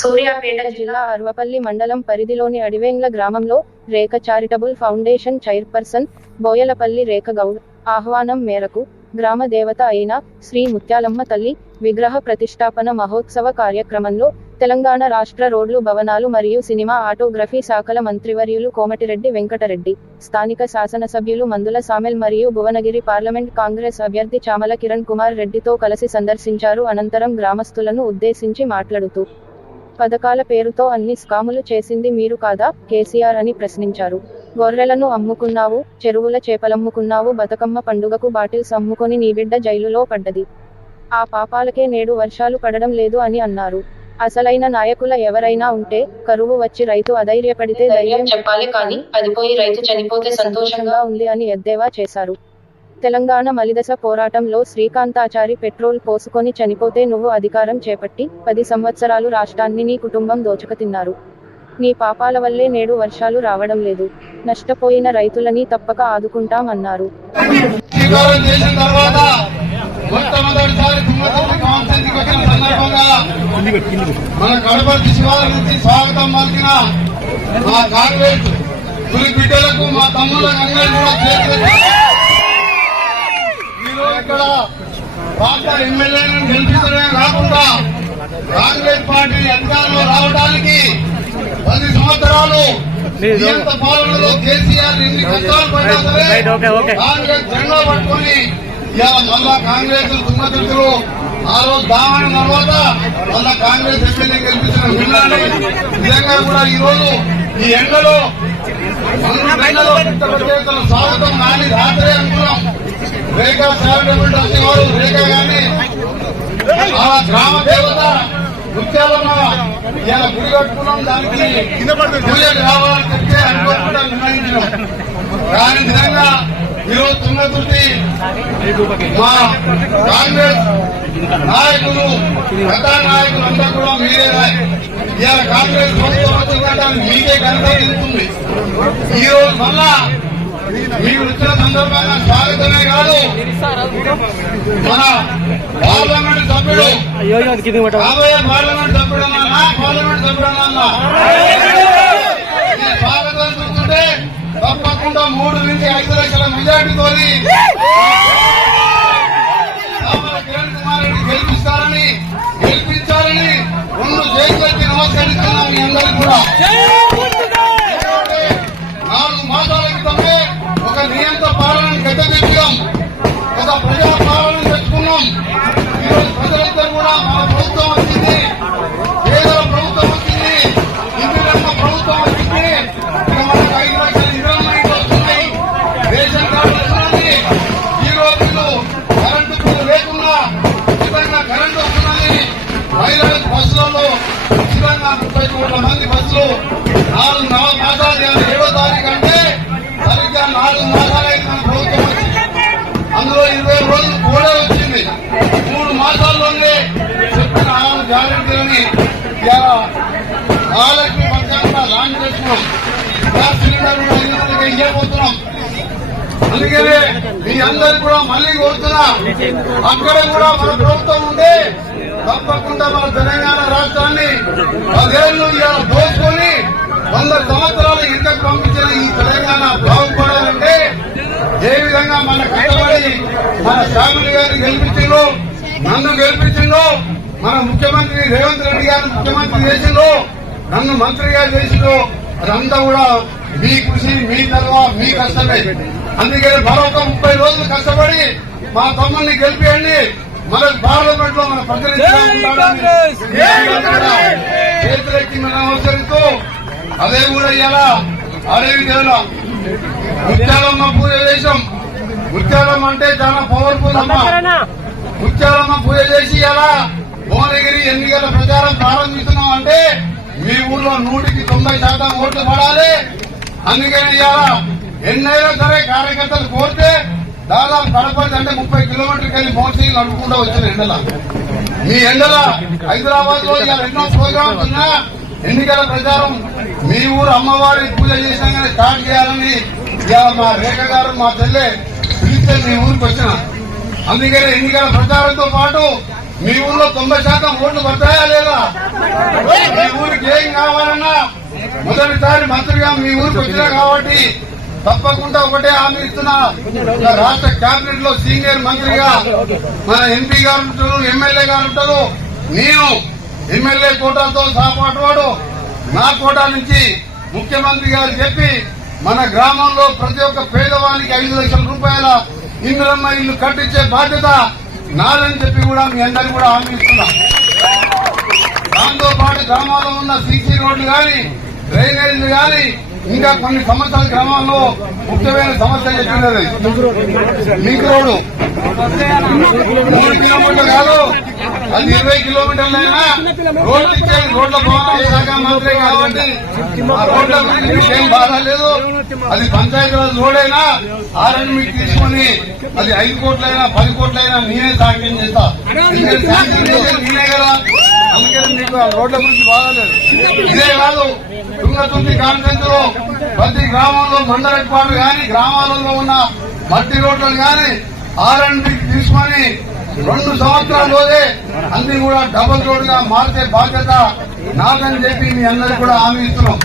సూర్యాపేట జిల్లా అర్వపల్లి మండలం పరిధిలోని అడివేంగ్ల గ్రామంలో రేఖ చారిటబుల్ ఫౌండేషన్ చైర్పర్సన్ బోయలపల్లి రేఖ గౌడ్ ఆహ్వానం మేరకు గ్రామ దేవత అయిన శ్రీ ముత్యాలమ్మ తల్లి విగ్రహ ప్రతిష్టాపన మహోత్సవ కార్యక్రమంలో తెలంగాణ రాష్ట్ర రోడ్లు భవనాలు మరియు సినిమా ఆటోగ్రఫీ శాఖల మంత్రివర్యులు కోమటిరెడ్డి వెంకటరెడ్డి, స్థానిక శాసనసభ్యులు మందుల సామెల్ మరియు భువనగిరి పార్లమెంట్ కాంగ్రెస్ అభ్యర్థి చామల కిరణ్ కుమార్ రెడ్డితో కలిసి సందర్శించారు. అనంతరం గ్రామస్తులను ఉద్దేశించి మాట్లాడుతూ పథకాల పేరుతో అన్ని స్కాములు చేసింది మీరు కాదా కేసీఆర్ అని ప్రశ్నించారు. గొర్రెలను అమ్ముకున్నావు, చెరువుల చేపలమ్ముకున్నావు, బతుకమ్మ పండుగకు బాటిల్స్ అమ్ముకొని నీ బిడ్డ జైలులో పడ్డది. ఆ పాపాలకే నేడు వర్షాలు పడడం లేదు అని అన్నారు. అసలైన నాయకుల ఎవరైనా ఉంటే కరువు వచ్చి రైతు అధైర్యపడితే ధైర్యం చెప్పాలి, కానీ అదిపోయి రైతు చనిపోతే సంతోషంగా ఉంది అని ఎద్దేవా చేశారు. తెలంగాణ మలిదశ పోరాటంలో శ్రీకాంతాచారి పెట్రోల్ పోసుకొని చనిపోతే నువ్వు అధికారం చేపట్టి 10 సంవత్సరాలు రాష్ట్రాన్ని నీ కుటుంబం దోచుకుతిన్నారు. నీ పాపాల వల్లే నేడు వర్షాలు రావడం లేదు. నష్టపోయిన రైతులని తప్పక ఆదుకుంటాం అన్నారు. ఇక్కడ రాష్ట్ర ఎమ్మెల్యేలను గెలిపించడమే కాకుండా కాంగ్రెస్ పార్టీ అధికారంలో రావడానికి 10 సంవత్సరాలు పాలనలో కేసీఆర్ ఎన్ని కష్టాలు పడ్డా సరే కాంగ్రెస్ జెండా పట్టుకొని ఇవాళ మళ్ళా కాంగ్రెస్ తుంగతులు ఆ రోజు దావన తర్వాత మళ్ళా కాంగ్రెస్ ఎమ్మెల్యే గెలిపించడం విన్నాను. నిజంగా కూడా ఈ రోజు ఈ ఎండలో స్వాగతం కానీ రాత్రే అనుకున్నాం. రేఖ చారిటబుల్ ట్రస్ట్ వారు రేఖ గాని ఆ గ్రామ దేవత ముత్యాలమ్మ ఇలా గుడి కట్టుకున్నాం, దానికి పూజలు రావాలని చెప్తే అనుకోకుండా నిర్ణయించినాం. కానీ నిజంగా ఈరోజు తుంగతుర్తి మా కాంగ్రెస్ నాయకులు కథానాయకులు అంతా కూడా మీరే ఇలా కాంగ్రెస్ ప్రభుత్వం వచ్చిందంటే మీకే కనిపిస్తుంది. ఈ రోజు మళ్ళా మీరు వచ్చిన సందర్భంగా స్వాగతమే కాదు, మన పార్లమెంట్ సభ్యుడు రాబోయే పార్లమెంట్ సభ్యుడు పార్లమెంట్ సభ్యుడు స్వాగతం చూస్తుంటే తప్పకుండా 3 నుంచి 5 లక్షల మెజార్టీతో కిరణ్ కుమార్ రెడ్డి గెలిపించాలని 2 చేతులకి నమస్కరిస్తున్నాం. మీ అందరికీ కూడా 4 మాసాల క్రితమే ఒక నియంత్ర పాలన గద్దెదించాం, ఒక ప్రజా పాలన తెచ్చుకున్నాం. ఈరోజు ప్రజలందరూ కూడా మన ప్రభుత్వం వచ్చింది, పేదల ప్రభుత్వం వచ్చింది, ఇందిరమ్మ ప్రభుత్వం వచ్చింది, ఇక మనకు 5 లక్షల ఇందిరమ్మ ఇంట్లో వస్తున్నాయి, రేషన్ కార్డు వస్తున్నది. ఈ రోజులు కరెంటు బిల్లు లేకుండా ఉచితంగా కరెంటు వస్తున్నది. మహిళలకు బస్సులలో ఉచితంగా 30 కోట్ల మంది బస్సులు 4 మాసాలు 7వ తారీఖు అంటే సరిగ్గా 4 మాసాలైంది మన ప్రభుత్వం వచ్చింది. అందులో 20 రోజులు కూడా వచ్చింది. 3 మాసాల్లోనే చెప్పిన 6 గ్యారెంటీలని మహాలక్ష్మి పథకాన్ని లాంచ్ చేస్తున్నాం. గ్యాస్ సిలిండర్ 5 మందికి ఇవ్వబోతున్నాం. అందుకనే మీ అందరూ కూడా మళ్లీ కోరుతున్నా, అక్కడ కూడా మన ప్రభుత్వం ఉంటే తప్పకుండా మన తెలంగాణ రాష్ట్రాన్ని 10 ఏళ్లు ఇవాళ దోచుకొని 100 సంవత్సరాలు ఇంతకు పంపించిన ఈ తెలంగాణ బాగుపడాలంటే ఏ విధంగా మన కష్టపడి మన శ్యామలి గారిని గెలిపించిందో, నన్ను గెలిపించిందో, మన ముఖ్యమంత్రి రేవంత్ రెడ్డి గారిని ముఖ్యమంత్రి చేసిందో, నన్ను మంత్రిగా చేసిందో, అదంతా కూడా మీ కృషి, మీ తల్వ, మీ కష్టమే. అందుకని మరొక 30 రోజులు కష్టపడి మా తమ్ముడిని గెలిపియండి. మన పార్లమెంట్ లో మన చేతులెక్కి మనం అవసరిస్తూ అదే కూడా ఇలా అడవి దేవుల ముత్యాలమ్మ పూజ చేసాం. ముత్యాలమ్మ అంటే చాలా పవర్ఫుల్ అమ్మ. ముత్యాలమ్మ పూజ చేసి ఇలా భువనగిరి ఎన్నికల ప్రచారం ప్రారంభిస్తున్నాం అంటే మీ ఊర్లో 100కి 90% ఓట్లు పడాలి. అందుకని ఇలా ఎన్నైనా సరే కార్యకర్తలు కోరితే దాదాపు కడపడి అంటే 30 కిలోమీటర్కి వెళ్ళి మోటార్ సైకిల్ నడుపుకుంటూ వచ్చిన ఎండల మీ ఎండల హైదరాబాద్ లో ఇలా ఎన్నో ప్రోగ్రామ్స్ ఉన్నా ఎన్నికల ప్రచారం మీ ఊరు అమ్మవారి పూజ చేసినా కానీ స్టార్ట్ చేయాలని ఇవాళ మా రేఖ గారు మా చెల్లె పిలిస్తే మీ ఊరికి వచ్చిన. అందుకని ఎన్నికల ప్రచారంతో పాటు మీ ఊర్లో 90% ఓట్లు పడతాయా లేదా? మీ ఊరికి ఏం కావాలన్నా మొదటిసారి మంత్రిగా మీ ఊరికి వచ్చినా కాబట్టి తప్పకుండా ఒకటే హామీ ఇస్తున్నా. రాష్ట్ర కేబినెట్ లో సీనియర్ మంత్రిగా మన ఎంపీ గారు ఉంటారు, ఎమ్మెల్యే గారు ఉంటారు. నేను ఎమ్మెల్యే కోటాతో సహపాటువాడు నా కోటా నుంచి ముఖ్యమంత్రి గారు చెప్పి మన గ్రామంలో ప్రతి ఒక్క పేదవానికి 5 లక్షల రూపాయల ఇందిరమ్మ ఇల్లు కట్టించే బాధ్యత నాదని చెప్పి కూడా మీ అందరికీ కూడా హామీ ఇస్తున్నా. దాంతో పాటు గ్రామాల్లో ఉన్న సీసీ రోడ్లు గాని, డ్రైనేజీలు గాని, ఇంకా కొన్ని సమస్యల గ్రామాల్లో ముఖ్యమైన సమస్య చెప్పినది లింక్ రోడ్డు 3 కిలోమీటర్లు కాదు, అది 20 కిలోమీటర్లైనా రోడ్లు ఇచ్చేది రోడ్ల భవనాల శాఖ మంత్రి కాబట్టి ఆ రోడ్ల గురించి ఏం బాధ లేదు. అది పంచాయతీరాజ్ రోడ్ అయినా ఆర్ఎన్ మీకు తీసుకుని అది 5 కోట్లైనా 10 కోట్లైనా నేనే సాంక్షన్ చేస్తా. సాంక్షన్ చేసేది నేనే కదా, అందుకని మీకు ఆ రోడ్ల గురించి బాగాలేదు. ఇదే కాదు, తుంగతుర్తి కాన్ఫరెన్స్ లో ప్రతి గ్రామంలో మండల హెడ్ క్వార్టర్ గాని, గ్రామాలలో ఉన్న మట్టి రోడ్లను గాని ఆర్ఎండ్బి తీసుకొని 2 సంవత్సరాల్లోనే అన్ని కూడా డబుల్ రోడ్ గా మార్చే బాధ్యత నాదని చెప్పి మీ అందరికీ కూడా హామీ ఇస్తున్నాం.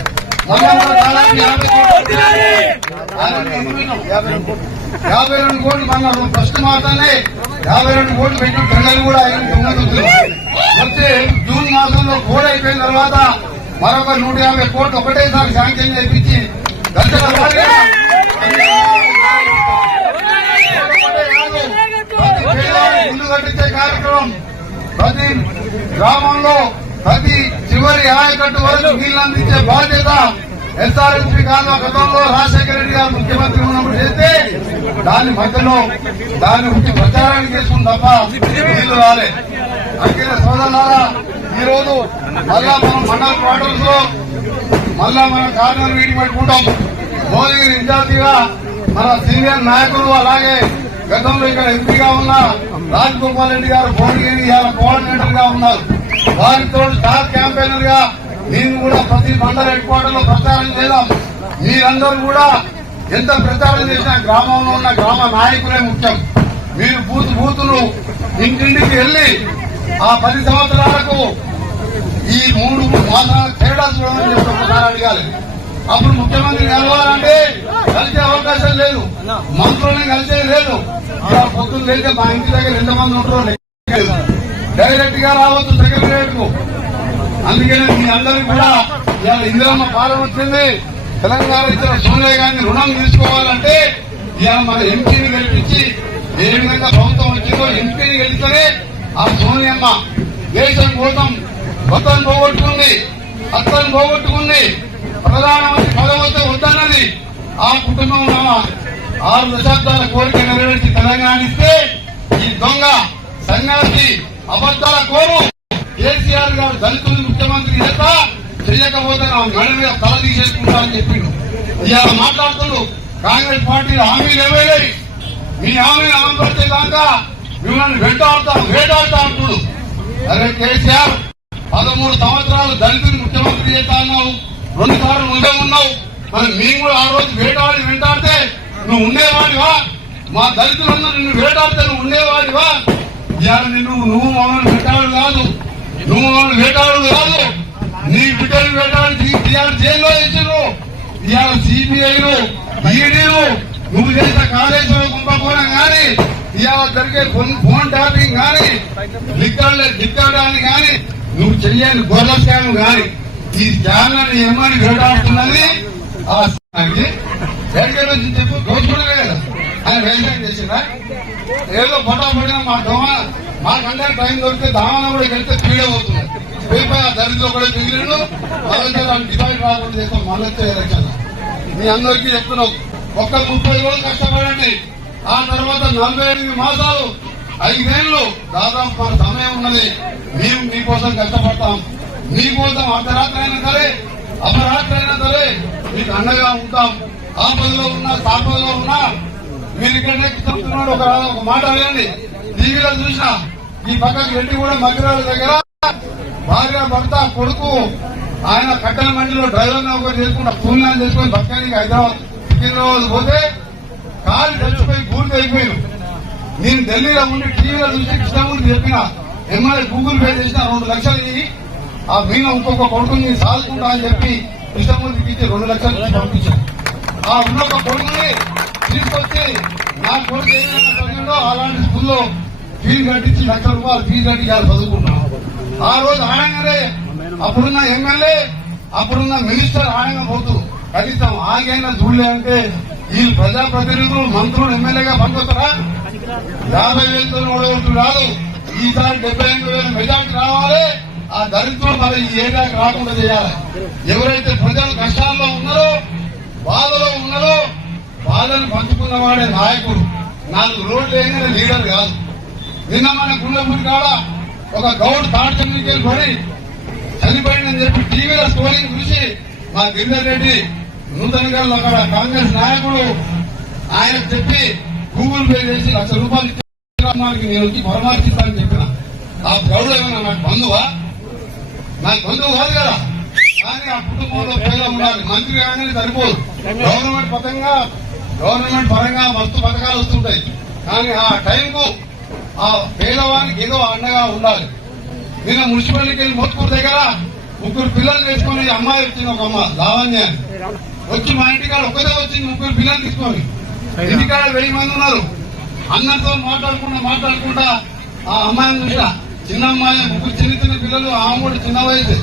52 కోట్లు మన ఫస్ట్ మాసానే 52 కోట్లు పెట్టిన టెండర్లు కూడా వచ్చే జూన్ మాసంలో కోడ్ అయిపోయిన తర్వాత మరొక 150 కోట్లు ఒకటేసారి శాంక్షన్ చేయించి దశల వారీగా ఇల్లు కట్టించే కార్యక్రమం ప్రతి గ్రామంలో ప్రతి చివరి ఆయకట్టు వరకు నీళ్లు అందించే బాధ్యత ఎస్ఆర్ఎస్పీ కాదు. గతంలో రాజశేఖర రెడ్డి గారు ముఖ్యమంత్రి ఉన్నప్పుడు చేస్తే దాని మధ్యలో దాని గురించి ప్రచారానికి చేసుకుని తప్ప నీళ్లు రాలే. అందుకే సోదరులారా, ఈ రోజు మళ్ళా మనం మండల క్వార్టర్స్ లో మళ్ళా మనం కార్నర్ మీటింగ్ పెట్టుకుంటాం. భువనగిరి ఇన్ఛార్జిగా మన సీనియర్ నాయకులు, అలాగే గతంలో ఇక్కడ ఎంపీగా ఉన్న రాజగోపాల్ రెడ్డి గారు భువనగిరి కోఆర్డినేటర్ గా ఉన్నారు. వారితో స్టార్ క్యాంపెయినర్ గా నేను కూడా ప్రతి మండల హెడ్ క్వార్టర్ లో ప్రచారం చేద్దాం. మీరందరూ కూడా ఎంత ప్రచారం చేసినా గ్రామంలో ఉన్న గ్రామ నాయకులే ముఖ్యం. మీరు బూతులు ఇంటింటికి వెళ్లి ఆ 10 సంవత్సరాలకు ఈ 3 మాసాల తేడా చూడమని చెప్పి ఒకసారి అడగాలి. అప్పుడు ముఖ్యమంత్రి కలవాలంటే కలిసే అవకాశం లేదు, మంత్రుల్ని కలిసేది లేదు. పొద్దున్న లేక మా ఇంటి దగ్గర ఎంతమంది ఉంటారో డైరెక్ట్ గా రావచ్చు సెక్రటరియట్ కు. అందుకనే మీ అందరికీ కూడా ఇవాళ ఇందిరమ్మ పాలన వచ్చింది. తెలంగాణ ఇచ్చిన సోనియా గాంధీ రుణం తీసుకోవాలంటే ఇవాళ మన ఎంపీని గెలిపించి ఏ విధంగా ప్రభుత్వం వచ్చిందో ఎంపీని గెలిస్తేనే ఆ సోనియమ్మ దేశం కోసం భర్తను పోగొట్టుకుంది, ప్రధానమంత్రి పదవితో వద్దన్నది. ఆ కుటుంబం 6 దశాబ్దాల కోరిక నెరవేర్చి తెలంగాణ ఇస్తే ఈ దొంగ సన్యాసి అబద్దాల కోరు కేసీఆర్ గారు దళితులు ముఖ్యమంత్రి చేస్తా చెయ్యకపోతే నా మెడ మీద తల తీసేసుకుంటారని చెప్పిండు. ఇవాళ మాట్లాడుతున్నారు కాంగ్రెస్ పార్టీ హామీలు ఏమైనాయి, మీ హామీలు అమలు పరిచేదాకా మిమ్మల్ని వేటాడుతా అంటుడు. అరే కేసీఆర్ 13 సంవత్సరాలు దళితులు ముఖ్యమంత్రి చేస్తా అన్నావు, 2 సార్లు నువ్వే ఉన్నావు. మరి మేము కూడా ఆ రోజు వెంటాడితే నువ్వు ఉండేవాడివా? మా దళితులందరూ నిన్ను వేటాడితే నువ్వు ఉండేవాడివా? ఇవాళ నువ్వు మమ్మల్ని వేటాడు కాదు, నీ బిడ్డలు వేటాడి జైల్లో ఇచ్చారు. ఇవాళ సిబిఐలు, ఈడీలు నువ్వు చేసిన కాళేశ్వరం కుంభకోణం గాని, ఇవాళ జరిగే ఫోన్ ట్యాపింగ్ గాని, లిక్కడాన్ని గాని, నువ్వు చెయ్యని గొర్రెల స్కామ్ గాని, ఈ ఛానల్ ఏమని వేటాడుతున్నది నుంచి చెప్పు. దోచుకునే కదా ఆయన వ్యవసాయం చేసిందా? ఏదో పటాపడినా మాకంటే టైం దొరికితే దావన కూడా వెళ్తే పీడే అవుతుంది. పోయిపోయి ఆ దరిద్రం కూడా మిగిలిండు. మళ్ళీ డిసైడ్ రాకుండా చేస్తాం. మళ్ళీ ఎలక్షన్ మీ అందరికీ చెప్తున్నాం, ఒక్క 30 రోజులు కష్టపడండి. ఆ తర్వాత 48 మాసాలు 5 ఏళ్లు దాదాపు మన సమయం ఉన్నది. మేము మీకోసం కష్టపడతాం. మీకోసం అర్ధరాత్రి అయినా సరే, అపరాత్రి అయినా సరే మీకు అండగా ఉంటాం. ఆపదలో ఉన్నా సాపదలో ఉన్నా మీరు ఇక్కడనే చెప్తున్నాడు. ఒక మాట అడగండి, టీవీలో చూసినా ఈ పక్కకి వెళ్ళి కూడా మగ్గిరాల దగ్గర భార్య భర్త కొడుకు ఆయన కట్టెల మండిలో డ్రైవర్ నౌకరు చేసుకుంటా పూర్ణాన్ని చేసుకుని పక్కనికి సికింద్రాబాద్ పోతే కాలు చచ్చిపోయి పూర్తి అయిపోయాను. నేను ఢిల్లీలో ఉండి టీవీలో చూసి కృష్ణమూర్తి చెప్పిన ఎమ్మెల్యే గూగుల్ పే చేసిన 2 లక్షలు ఇయ్యి ఆ మీన ఇంకొక కొడుకుని సాదుకుంటా అని చెప్పి కృష్ణమూర్తికి ఇచ్చి 2 లక్షలు ఇచ్చి పంపించాను. ఆ ఉన్నొక కొడుకుని తీసుకొచ్చి నా కొడుకు ఏదైనా చదివిండో అలాంటి స్కూల్లో ఫీజు కట్టించి ₹1,00,000 ఫీజు కట్టి చదువుకుంటున్నాం. ఆ రోజు ఆడంగానే అప్పుడున్న ఎమ్మెల్యే అప్పుడున్న మినిస్టర్ ఆడంగా పోతూ కనీసం ఆగైనా చూడలే అంటే వీళ్ళు ప్రజాప్రతినిధులు మంత్రులు ఎమ్మెల్యేగా పనిపోతారా? 50,000తో ఓడగొట్టు రాదు. ఈసారి 75,000 మెజార్టీ రావాలి. ఆ దళితులు మరి ఈ ఏరియాకి రాకుండా చేయాలి. ఎవరైతే ప్రజలు కష్టాల్లో ఉన్నారో బాధలో ఉన్నారో వాళ్ళని పంచుకున్నవాడే నాయకుడు. 4 రోడ్లు వేయగానే లీడర్ కాదు. నిన్న మన గుండెపూడి కాడ ఒక గౌడ్ తాడ్చండికి పడి చనిపోయిందని చెప్పి టీవీలో స్టోరీని చూసి మా గిరిధర్ రెడ్డి నూతనంగా అక్కడ కాంగ్రెస్ నాయకుడు ఆయనకు చెప్పి గూగుల్ పే చేసి ₹1,00,000 ఇచ్చి నేను వచ్చి పరమార్చిస్తానని చెప్పిన. ఆ గౌడు ఏమన్నా నాకు బంధువా? నాకు బంధువు కాదు కదా. కానీ ఆ కుటుంబంలో పేద ఉండాలి. మంత్రి కాగానే సరిపోదు. గవర్నమెంట్ పరంగా మస్తు పథకాలు వస్తుంటాయి. కానీ ఆ టైంకు ఆ పేదవానికి ఏదో అండగా ఉండాలి. నిన్న మున్సిపాలిటీకి వెళ్ళి మోత్కూరు దగ్గర 3 పిల్లలు వేసుకొని అమ్మాయి వచ్చింది. ఒక అమ్మ లావణ్య వచ్చి మా ఇంటికాడ ఒక్కదే వచ్చింది. 3 పిల్లలు తీసుకొని ఇంటికాడ 1000 మంది ఉన్నారు. అన్నతో మాట్లాడుకుంటా ఆ అమ్మాయిని చూసా. చిన్న అమ్మాయి 3 చిన్న పిల్లలు. ఆ కూడా చిన్న వయసు.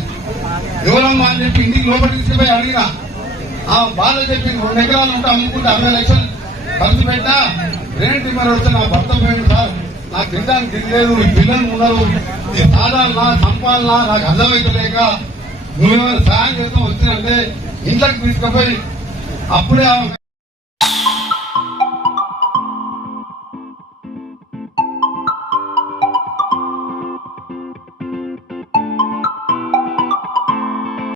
ఎవరమ్మా అని చెప్పి ఇంటికి లోపలికి తీసుకుపోయి అడిగినా ఆ బాధ చెప్పి 2 ఎకరాలు ఉంటే అమ్ముకుంటే 60 లక్షలు ఖర్చు పెట్టా. ఏంటి మరి వస్తే నా భర్త పోయింది సార్, నాకు తినడానికి తినలేదు, ఈ పిల్లలు ఉన్నారు, ఈ సాధాలనా సంపాలనా నాకు అర్థమైతలేక నువ్వేమైనా సాయం చేస్తాం వచ్చినంటే ఇంట్లోకి తీసుకుపోయి అప్పుడే